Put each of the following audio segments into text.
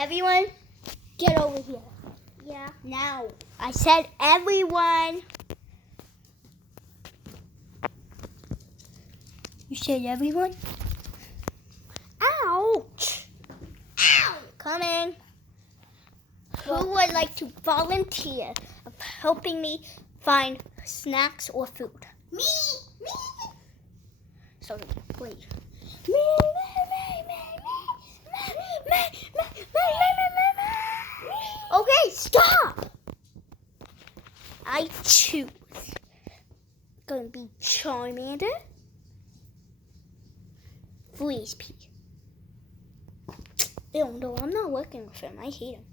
Everyone, get over here. Yeah. Now, I said everyone. You said everyone? Ouch! Ow! Come in. Who would like to volunteer of helping me find snacks or food? Me. So, wait. Okay, stop! I choose. Gonna be Charmander. Frisbee. Ew, no, I'm not working with him. I hate him.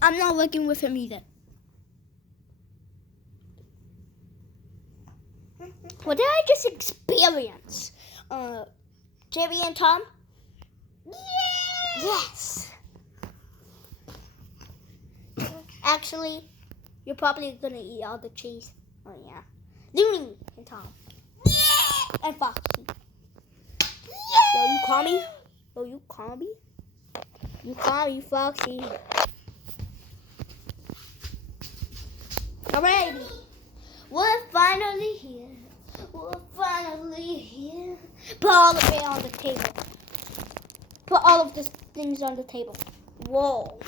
I'm not working with him either. What did I just experience? Jerry and Tom? Yes! Actually, you're probably gonna eat all the cheese. Oh, yeah. Looney and Tom. And Foxy. Yo, you call me? Yo, you call me? You call me, Foxy. Alrighty. We're finally here. We're finally here. Put all of it on the table. Put all of the things on the table. Whoa.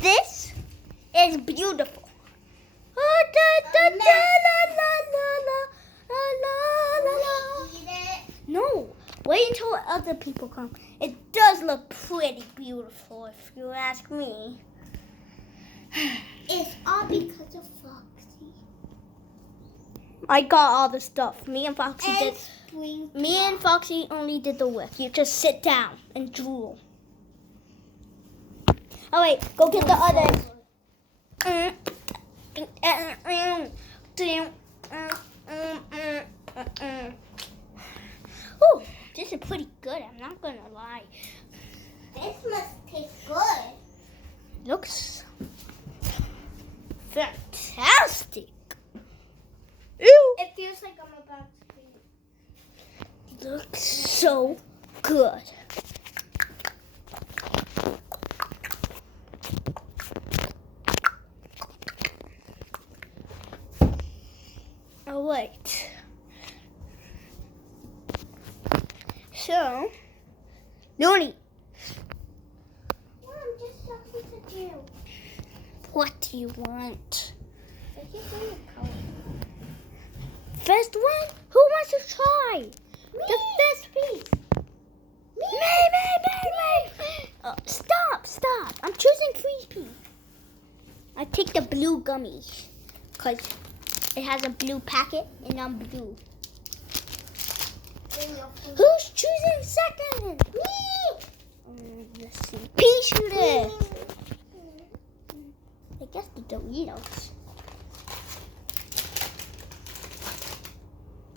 This is beautiful. No, wait until other people come. It does look pretty beautiful, if you ask me. It's all because of Foxy. I got all the stuff. Me and Foxy And did. Spring. Me and Foxy only did the work. You just sit down and drool. Oh wait, go get the others. Oh, this is pretty good. I'm not gonna lie. This must taste good. Looks fantastic. Ew. It feels like I'm about to be. Looks so good. Oh, wait. So, Looney, Mom, just talking to you. what do you want? I just want to color. First one? Who wants to try? The first piece. Me. Stop. I'm choosing Frisbee. I take the blue gummies because it has a blue packet and I'm blue. Who's choosing second? Me. Let's see. Pea shooter. I guess the Doritos.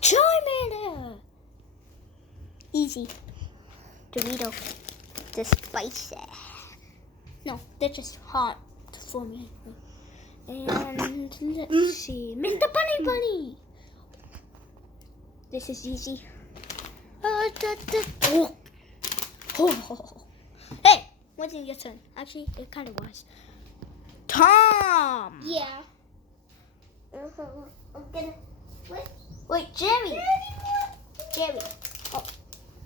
Charmander. Easy. Dorito. The spicy. No, they're just hot for me. And let's see. Mr. Bunny. This is easy. Hey, when's it your turn? Actually, it kind of was. Tom. Yeah. I'm gonna. What? Wait, Jerry. Oh,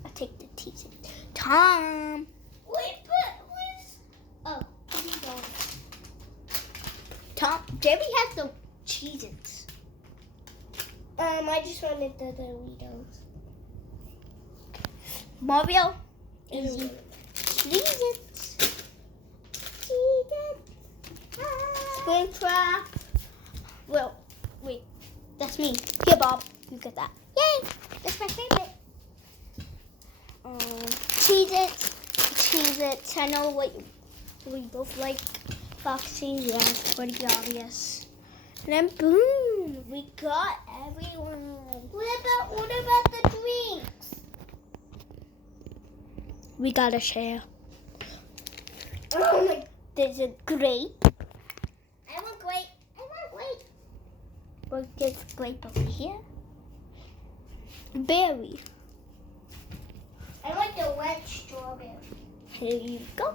I'll take the teasing. Tom. Wait, but where's? Oh, here you go. Tom. Jerry has the Cheez-Its. I just wanted the Doritos. Mario. Easy. Cheez-Its. Springtrap. Well, wait. That's me. Here, Bob. You get that. Yay! That's my favorite. Cheez-Its. I know what we both like. Foxy, yeah, it's pretty obvious. And then boom, we got everyone. What about the drinks? We gotta share. Oh my! There's a grape. I want grape. Well, there's grape over here. Berry. I want the red strawberry. Here you go.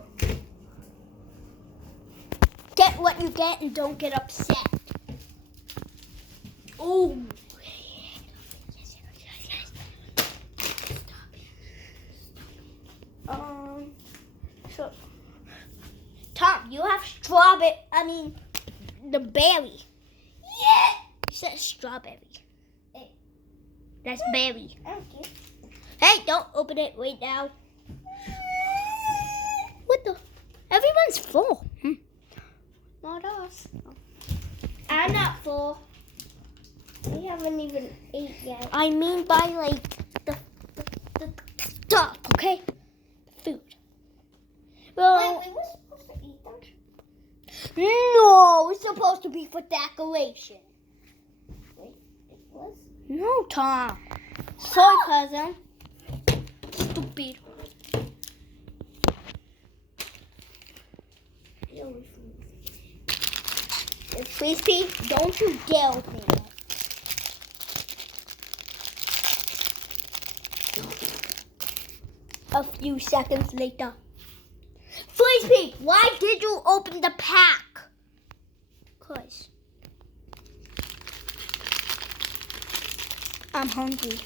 Get what you get and don't get upset. Oh. So, Tom, you have strawberry. The berry. Yeah. It says strawberry. Hey. That's berry. Okay. Hey, don't open it right now. What the? Everyone's full. Not us. I'm not full. We haven't even ate yet. I mean by like the stuff, okay? Food. Well, Wait, we're supposed to eat them? no, it's supposed to be for decoration. Wait, it was? No, Tom. Sorry, cousin. Stupid. Frisbee, don't you dare open it. A few seconds later. Frisbee, why did you open the pack? 'Cause I'm hungry.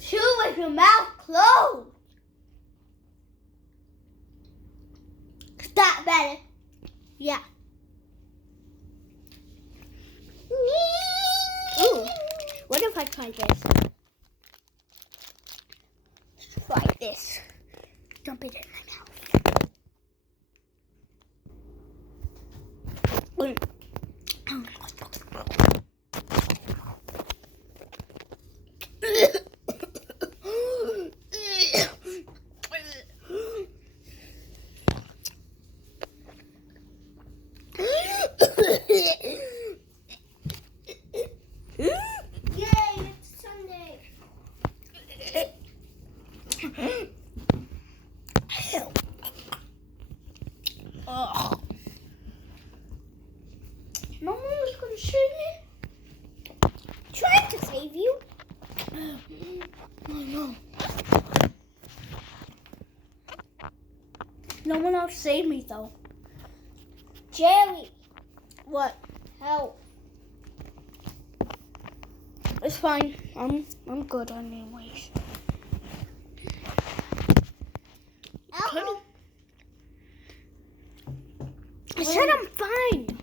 Chew with your mouth closed. Is that better? Yeah. Ooh, what if I try this? Let's try this. Dump it in my mouth. Yay, it's Sunday. Ugh. No one was gonna save me. Trying to save you. I know. No one else saved me though. Jerry, What? help. It's fine. I'm good anyways. Help. I said I'm fine.